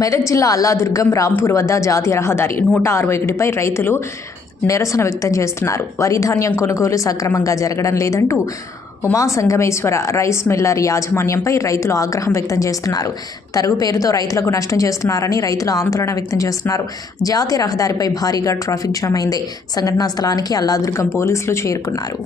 మెదక్ జిల్లా అల్లాదుర్గం రాంపూర్ వద్ద జాతీయ రహదారి 161పై రైతులు నిరసన వ్యక్తం చేస్తున్నారు. వరి ధాన్యం కొనుగోలు సక్రమంగా జరగడం లేదంటూ ఉమా సంగమేశ్వర రైస్ మిల్లర్ యాజమాన్యంపై రైతులు ఆగ్రహం వ్యక్తం చేస్తున్నారు. తరుగు పేరుతో రైతులకు నష్టం చేస్తున్నారని రైతులు ఆందోళన వ్యక్తం చేస్తున్నారు. జాతీయ రహదారిపై భారీగా ట్రాఫిక్ జామ్ అయింది. సంఘటనా స్థలానికి అల్లాదుర్గం పోలీసులు చేరుకున్నారు.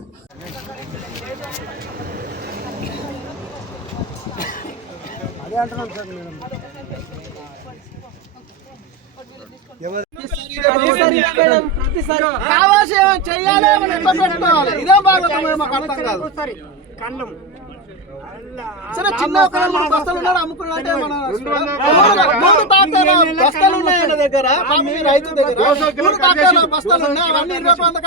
సరే చిన్న బస్తాలు ఉన్నారు అమ్ముకున్నారంటే మన బస్తాలు ఉన్నాయి ఆయన దగ్గర రైతు దగ్గర బస్తాలు ఉన్నాయి అవన్నీ 30,000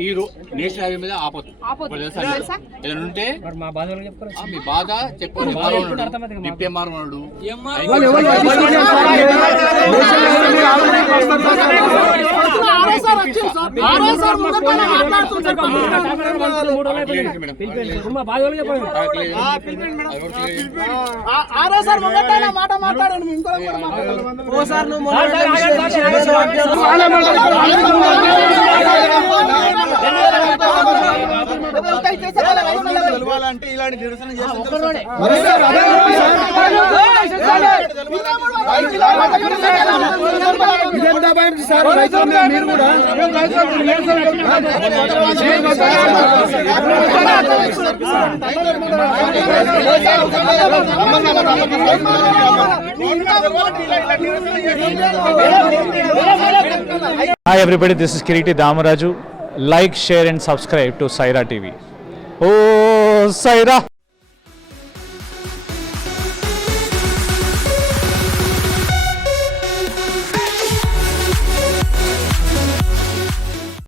ఈ నేషనల్ హైవే మీద ఆపొద్దు. ఉంటే మీ బాధ చెప్పండి. డిప్ఎంఆర్ ఉన్నాడు, మాట మాట్లాడండి. అంటే ఇలాంటి నిరసన మీరు కూడా Hi everybody, this is Kiriti Damaraju. Like, share and subscribe to Saira TV. Oh, Saira!